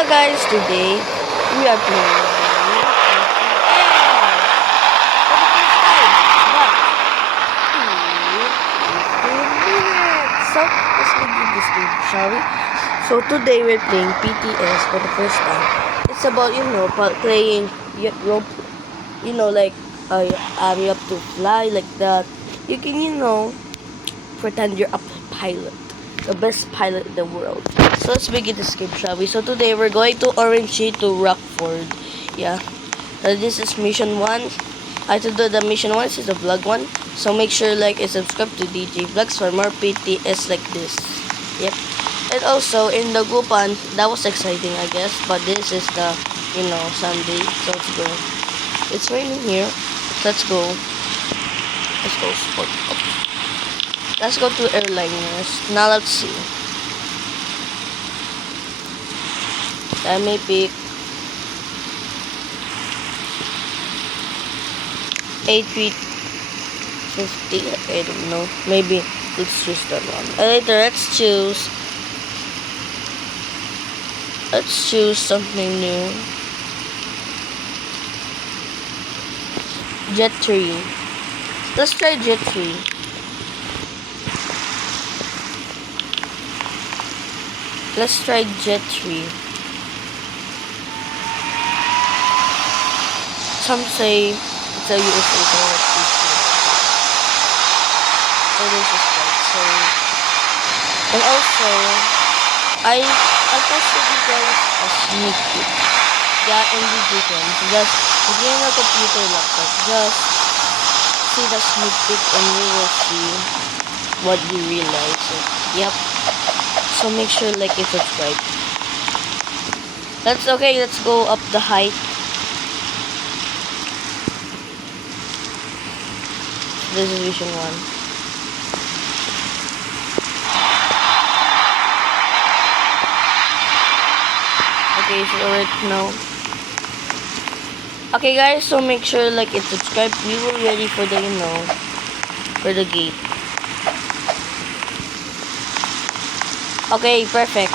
Hello guys, today we are playing for the first time, but in 15 minutes. So let's begin this game, shall we? So today we're playing PTS for the first time. It's about playing rope, like you have to fly like that. You can pretend you're a pilot, the best pilot in the world. So let's begin this game, shall we? So today we're going to Orange to Rockford. Yeah. This is mission 1. I to do the mission 1. This is the vlog 1. So make sure like and subscribe to DJ Vlogs for more PTS like this. Yep. And also in the Gupan, that was exciting I guess. But this is the Sunday. So let's go. It's raining here. Let's go. Let's go sport. Okay. Let's go to airliners. Now let's see. I may pick 850. I don't know. Maybe let's choose that one. Later, let's choose something new. Jet 3. Let's try Jet 3. Let's try Jet 3. Some say it's a USA so this is right. So and also I posted you guys a sneak peek. Yeah, in the difference. Just if you're in a computer laptop, just see the sneak peek and you will see what you realize. So, yep. So make sure like and subscribe. Let's go up the height. This is vision 1. Okay, so right now. Okay guys, so make sure like and subscribe. We were ready for the for the gate. Okay, perfect.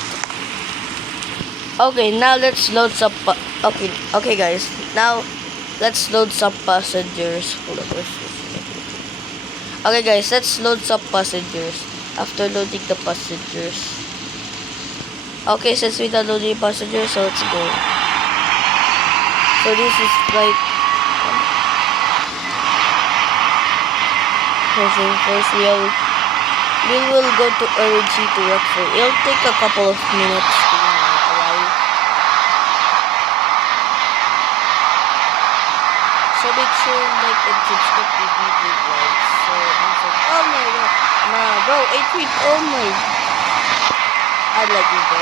Okay, now let's load some okay guys. Now let's load some passengers. Hold on, okay guys, let's load some passengers. After loading the passengers. Okay, since we done loading passengers, so let's go. So this is flight. First we will go to Orange to Rockford. It'll take a couple of minutes to arrive. So make sure like and subscribe to DJ Vlogs. So oh my god, nah bro, 8 feet. Oh my, I like it bro.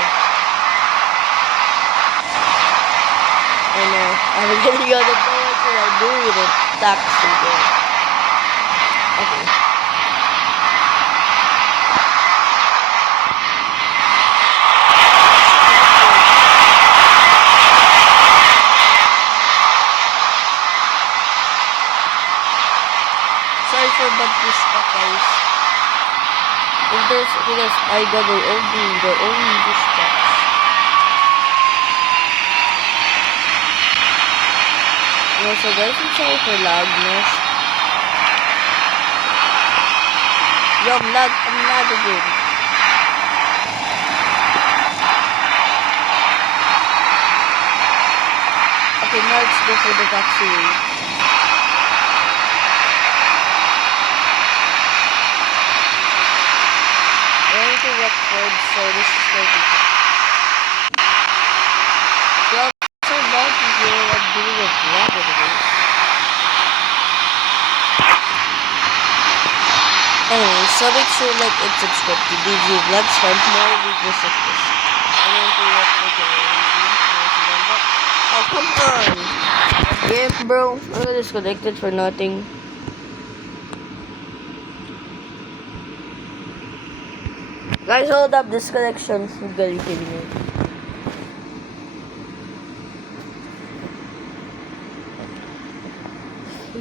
I know, I'm getting on the phone and I'm doing it taxi bro. Okay. Sorry for bad pushback guys. If there's because I got their own pushbacks. So guys, I'm sorry for loudness. Yo, I'm lag again. Okay, now let's go for the taxiway. Going to Rockford, so this is going to be. Well, so bad to hear what doing a vlog of this. Anyway, so make sure like and subscribe to DJ Vlogs for more videos like this. I'm going to Rockford. Oh, come on! Yes, bro. I'm disconnected for nothing. Guys, hold up, this connection. Galing me.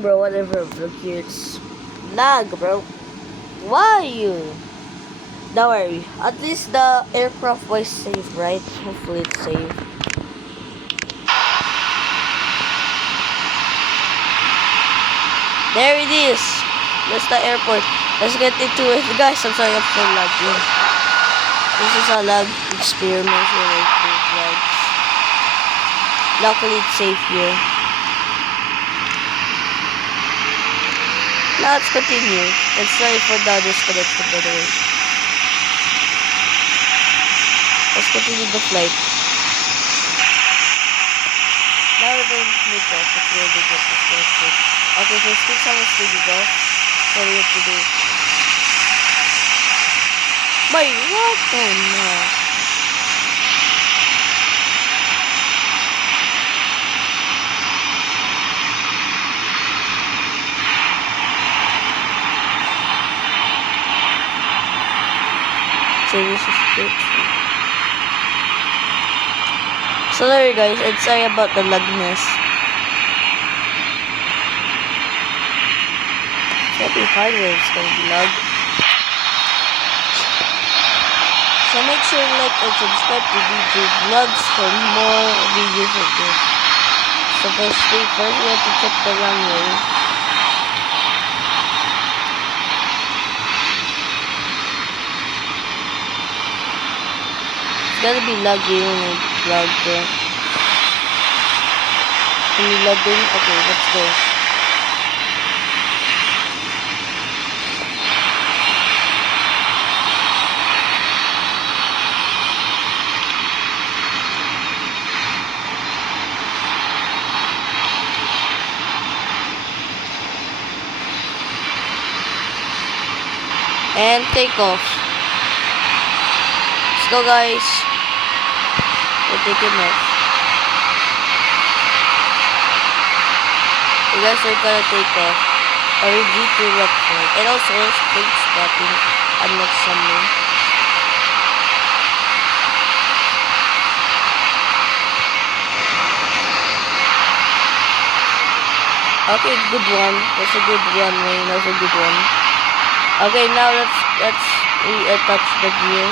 Bro, whatever. Look here, it's lag, bro. Why you? Don't worry. At least the aircraft was safe, right? Hopefully it's safe. There it is. That's the airport. Let's get into it. Guys, I'm sorry for lag here. This is a lag experiment related lags. Luckily, it's safe here. Now let's continue. And sorry for the disconnection, by the way. Let's continue the flight. Now we're going to make off if we're going to get disconnected. Okay, so stick someone's taking off. What we have to do? Wait, what? Oh no. So this is good. So there you guys, it's sorry about the lagness. It's gonna be hard when it's gonna be lag. So make sure to like and subscribe to DJ Vlogs for more videos like this. So first we have to check the runway. It's gonna be laggy when I vlog there. Can you log in? Okay, let's go. And take off. Let's go, guys. We're taking off. You guys are gonna take off. RG to Rockford. And also, space spotting. I'm not somewhere. Okay, good one. That's a good runway. That's a good one. Okay, now let's reattach the gear.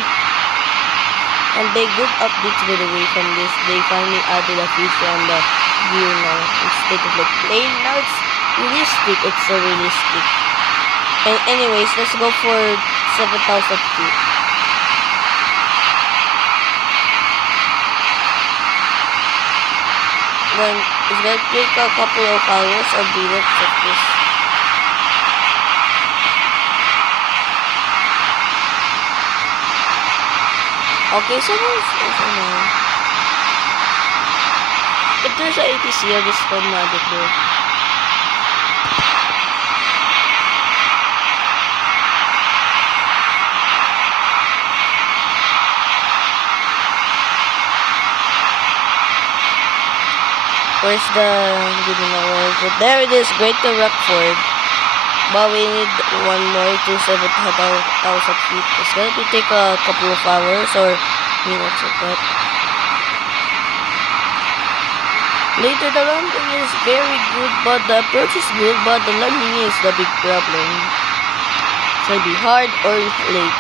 And they good updates by the way from this. They finally added a feature on the gear now. Instead of like plain, now it's realistic. It's so realistic. And anyways, let's go for 7,000 feet. Then it's gonna take a couple of hours or minutes of this. Okay, so if there's a ATC, I'll just go magic there. Where's the there it is, Greater Rockford. But we need one more to 7,000 feet. It's gonna take a couple of hours or minutes like that. Later, the landing is very good, but the approach is good, but the landing is the big problem. It's gonna be hard or late.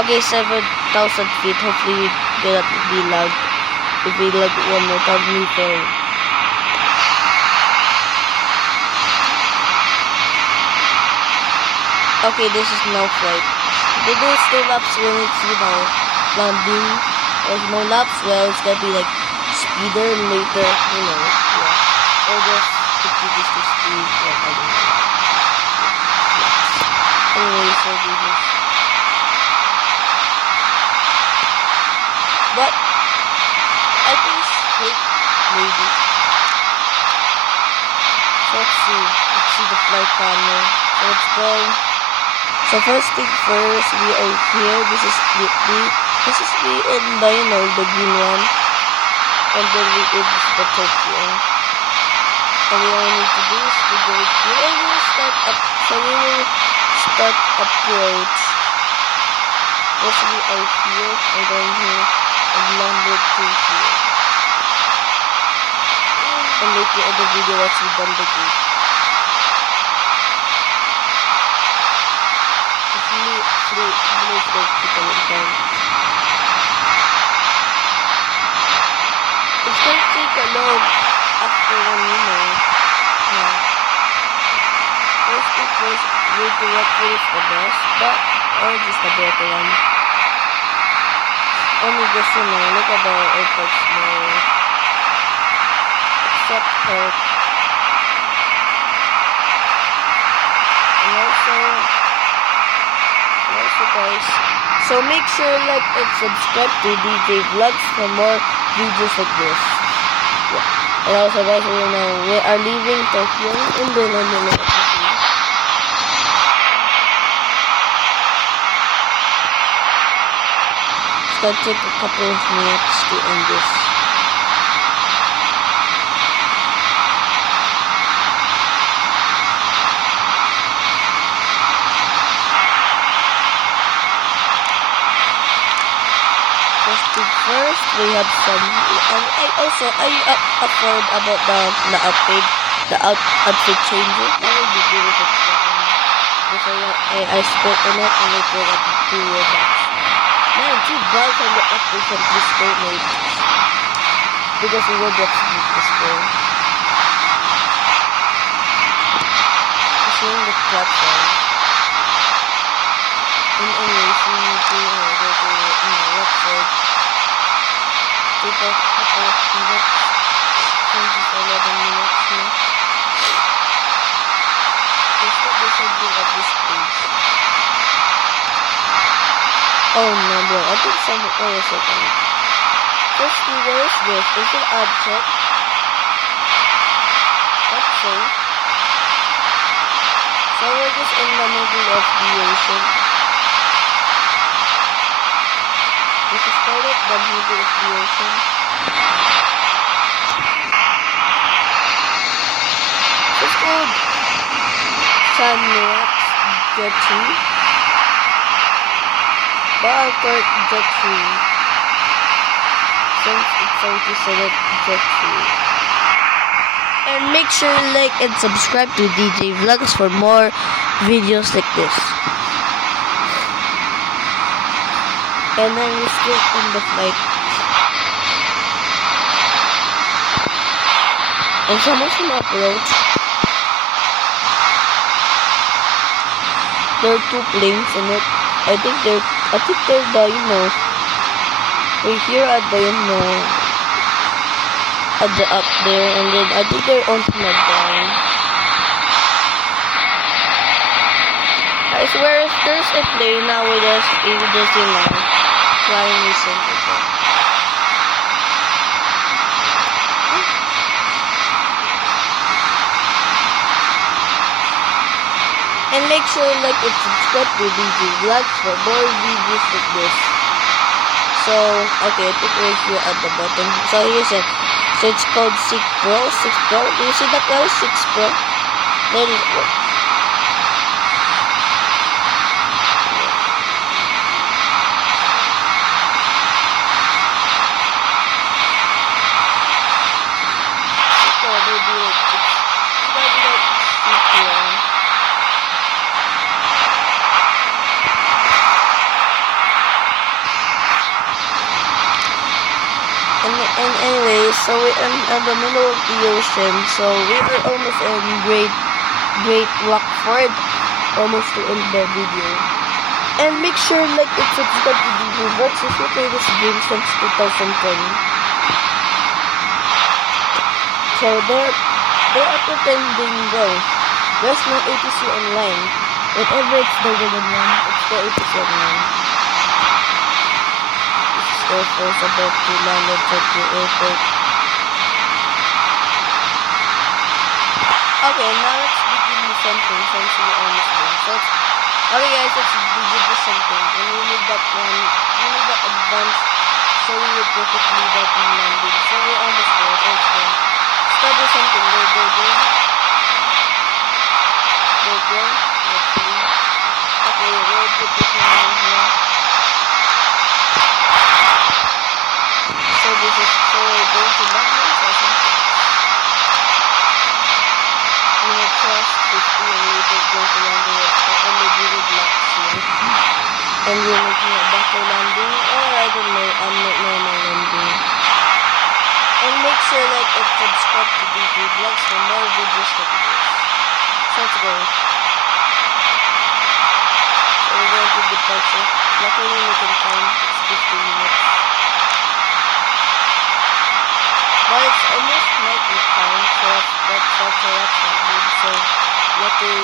Okay, 7,000 feet. Hopefully we cannot be lag. If we lag one more time, we fail. Okay, this is no flight. They do 2 laps when it's, landing. There's no laps, well, it's gonna be like speeder later, yeah. Or just 50 this to speed, like, I don't know. Anyway, so this is. But, I think it's fake, maybe. So let's see the flight panel. So let's go. So first thing first, we are here. This is the and the green one. And then we did the Tokyo. And we all need to do is to go here. And we will start up. So we will start approach. First we are here and then here and landed to here. And later in the video once we done the gate. It's going to take a long after 1 minute. Yeah. First thing first, way to work for is the best, but orange is the better one. Only just, look at the airports more. Except Earth. And also guys, so make sure like and subscribe to DJ Vlogs for more videos like this. Yeah. And also guys, we are leaving Tokyo in the London. It's gonna take a couple of minutes to end this. First, we have some, and I afford about the outfit changes. I will be good with it. Because I spent on it and I got $2. Man, $2 on the outfit from this store, because we will get this store. Seeing the platform. And anyways, we need to go to website. Take a couple of minutes. Since it's 11 minutes here. Let's start the something at this page. Oh no, bro. I think wait a second. Firstly, what is this? Is it object? That's so. So we're just in the middle of the ocean. This is called the middle of the ocean. It's called Sanyak Jetty. Balkart Jetty. Since it's already Jetty. And make sure to like and subscribe to DJ Vlogs for more videos like this. And then we still on the flight. And someone approach. There are 2 planes in it. I think they're the we're here at the at the up there, and then I think they're on my down. I swear if there's a plane now with us, it doesn't flying recently. And make sure like and subscribe to DJ Vlogs for more videos like this. So okay, I think we're here at the bottom. So here's it. So it's called 6 Pro. 6 Pro. Do you see that guys? 6 Pro. There is one. And anyway, so we're in the middle of the ocean, so we are almost in Great Rockford, almost to end the video. And make sure like and subscribe to DJ Vlogs if you play this game since 2010. So they are pretending there's no ATC online. Whenever it's the golden one, it's the ATC online. Air Force about to land at Tokyo Airport. Okay, now let's begin with something since we're almost there. So, okay guys, let's begin with something. And we need that one, we need that advance so we will perfectly that in landing. So we're almost there, so let's go. Start with something, go. Let's see. Okay, we'll put this one here. So this is we're going to landing or something. We have crossed 50 and later going to landing and maybe with laps here. And we're making a butter landing or I don't know, I'm not normal landing. And make make sure like it's subscribe to DG Vlogs for more videos like this. So let's go. So we're going to departure. Luckily we can time. It's 15 minutes. But it's almost night time, so that's not good. So you have to,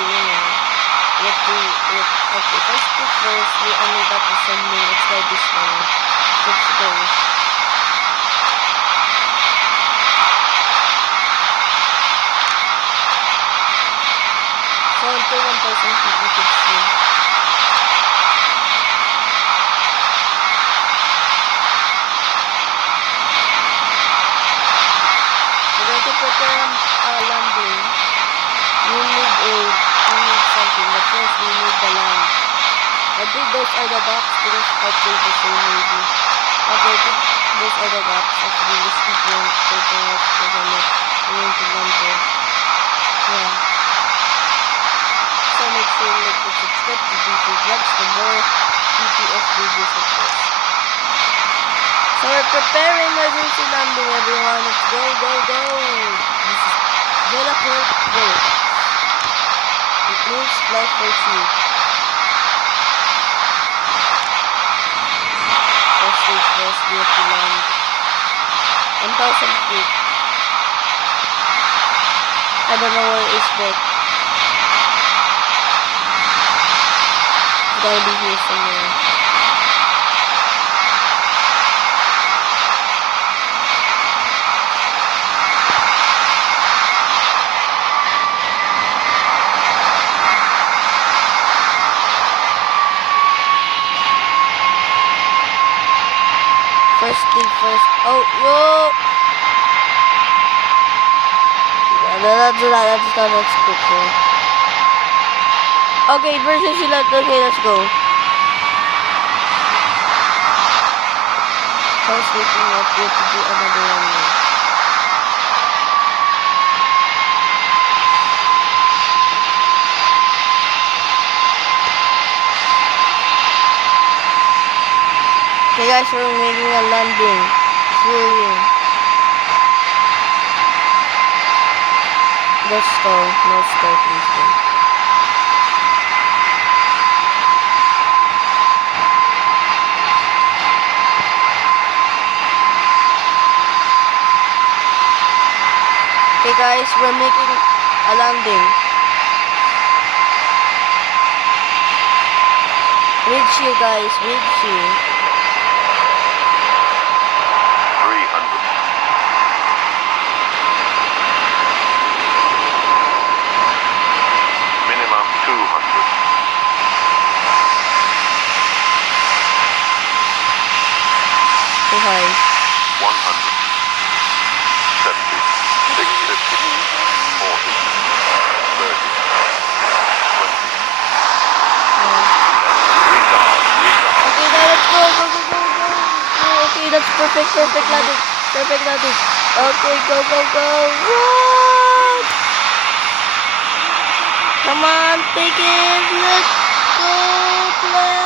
okay, first thing first, we only got the sending. Let's try this one. Let's go. So until 1,000 feet, we could see. We're going to prepare a landing. We need something, but first we need the land. I think those are the docks because I played the same maybe. Okay, I think those are the docks. Actually, this people taking off the helmet. We're going to land there. Yeah. So make sure like to subscribe to DG Vlogs for more PTS videos like this. So we're preparing emergency landing, everyone. Let's go, go, go. This is Velaport Road. It means flight for you. First stage first, we have to land 1,000 feet. I don't know where is that. It's gotta be here somewhere. First thing first. Oh, yo! That's cool. Okay, versus sila. Okay, let's go. So sleeping off, we have to do another one more. Okay guys, we're making a landing. Swirling. Let's start. No start, please. Then. Okay guys, we're making a landing. Read shield guys, read shield. 300. Minimum 200. Too high. 100. 70. 650. 40. 30. 20. Okay, now let's go, go, go, go, go. Oh, okay, that's perfect landing. Perfect landing. Okay, go, go, go. Run! Come on, take it. Let's go, play.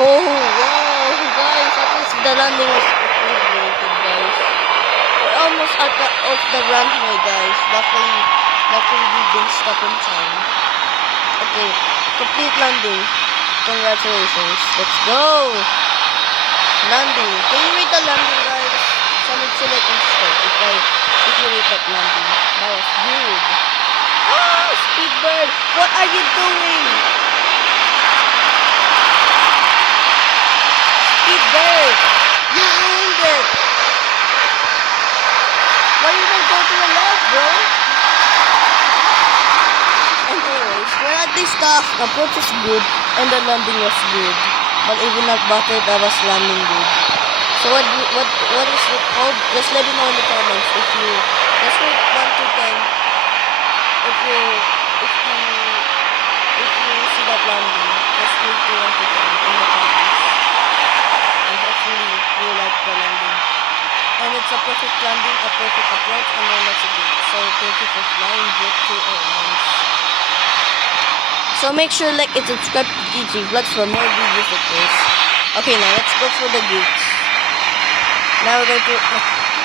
Oh, wow, guys, at least the landing was completed, guys. We're almost at the off the runway, guys. Luckily we didn't stop in time. Okay, complete landing. Congratulations. Let's go. Landing. Can you rate the landing, guys? Someone select and start if you rate that landing. That was good. Ah, Speedbird, what are you doing? Speedbird, you ruined it. Why you don't go to the left, bro? Anyways, we're at this stuff. The approach is good and the landing was good. But even not butter, that was landing good. So what is it called? Just let me know in the comments if you just rate 1 to 10 if you see that landing. Just rate 1 to 10 in the comments. And hopefully you like the landing. And it's a perfect landing, a perfect approach, and then that's a good. So thank you for flying Jet2 Airlines. So make sure like and subscribe to DG Vlogs for more videos like this. Okay, now let's go for the gates. Now we're going to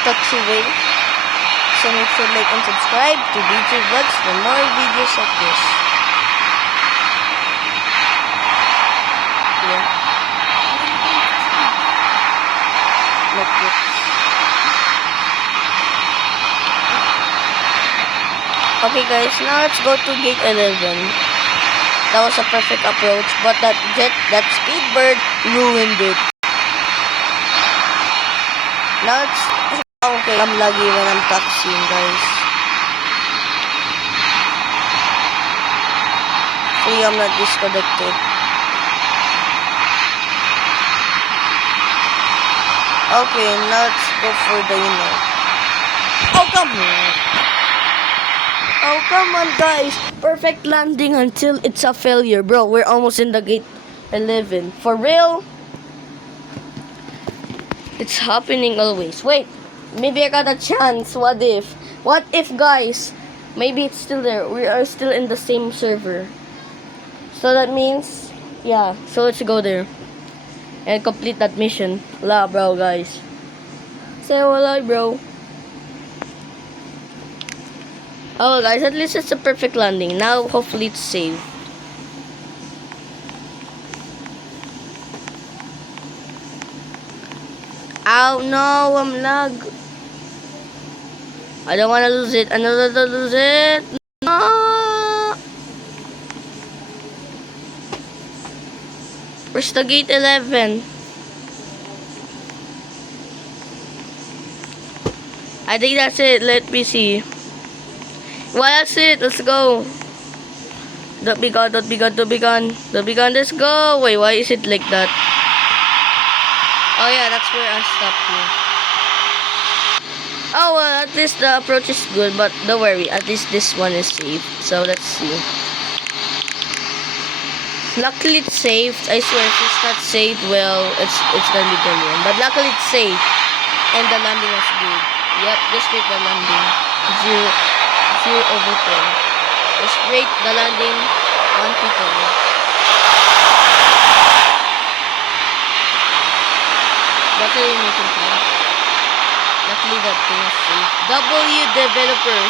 taxiway. So make sure like and subscribe to DJ Vlogs for more videos like this. Yeah. Like this. Okay guys, now let's go to gate 11. That was a perfect approach, but that speedbird ruined it. Now it's okay. I'm laggy when I'm taxiing, guys. Hopefully I'm not disconnected. Okay, now let's go for the Oh come on! Oh come on, guys! Perfect landing until it's a failure, bro. We're almost in the gate 11. For real? It's happening always. Wait, maybe I got a chance. What if? What if, guys? Maybe it's still there. We are still in the same server. So that means, yeah. So let's go there and complete that mission. Wala, bro, guys. Say wala, bro. Oh, guys, at least it's a perfect landing. Now, hopefully, it's safe. Ow, no, I'm lag. I don't want to lose it. I don't want to lose it. No. Where's the gate 11? I think that's it. Let me see. Well, that's it. Let's go. Don't be gone, don't be gone, don't be gone. Don't be gone, let's go. Wait, why is it like that? Oh yeah, that's where I stopped here. Oh well, at least the approach is good, but don't worry, at least this one is safe. So let's see. Luckily it's safe. I swear if it's not safe, well, it's gonna be good. But luckily it's safe. And the landing was good. Yep, just rate the landing. 0/10. Just rate the landing 1 to 10. Luckily you're making time. Luckily that thing is safe. W developer.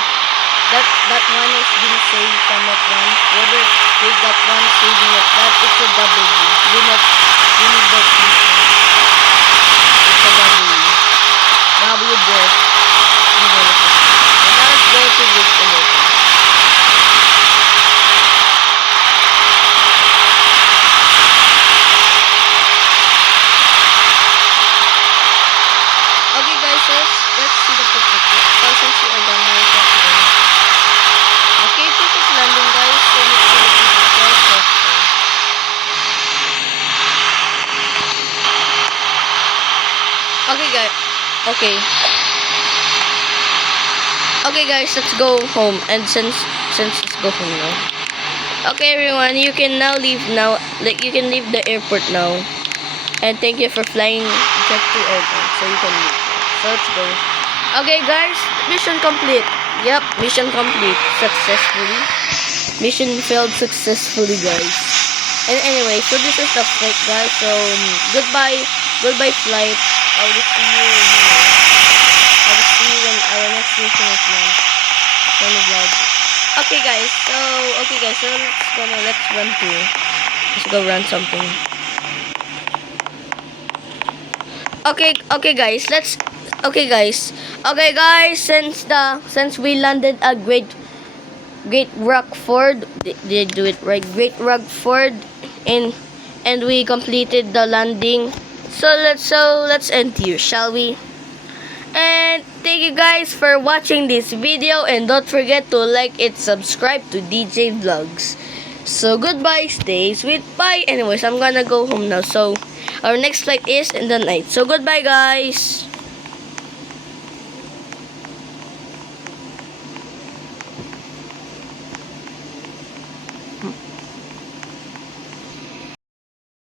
That one has been saved from that one. Whoever made that one saving it, that it's a W. Do not remove that piece. It's a W. W developer. And now let's go to this developer. Okay guys, let's see the perfect. So since we are done now, okay, perfect landing guys. So let's see the perfect. Okay guys. Okay guys, let's go home. And since let's go home now. Okay everyone, you can now leave now. Like you can leave the airport now. And thank you for flying jet to airport. So you can leave. So let's go. Okay guys, mission complete. Yep, mission complete successfully. Mission failed successfully guys. And anyway, so this is the flight guys. So goodbye flight. I will see you. I will see you when our next mission is done. On the vlog. Okay guys, so let's run through. Let's go run something. Okay guys, since we landed a Great Rockford, they do it right, Great Rockford, and we completed the landing. So let's end here, shall we? And thank you guys for watching this video, and don't forget to like and subscribe to DJ Vlogs. So goodbye, stay sweet, bye. Anyways, I'm gonna go home now. So our next flight is in the night. So goodbye guys.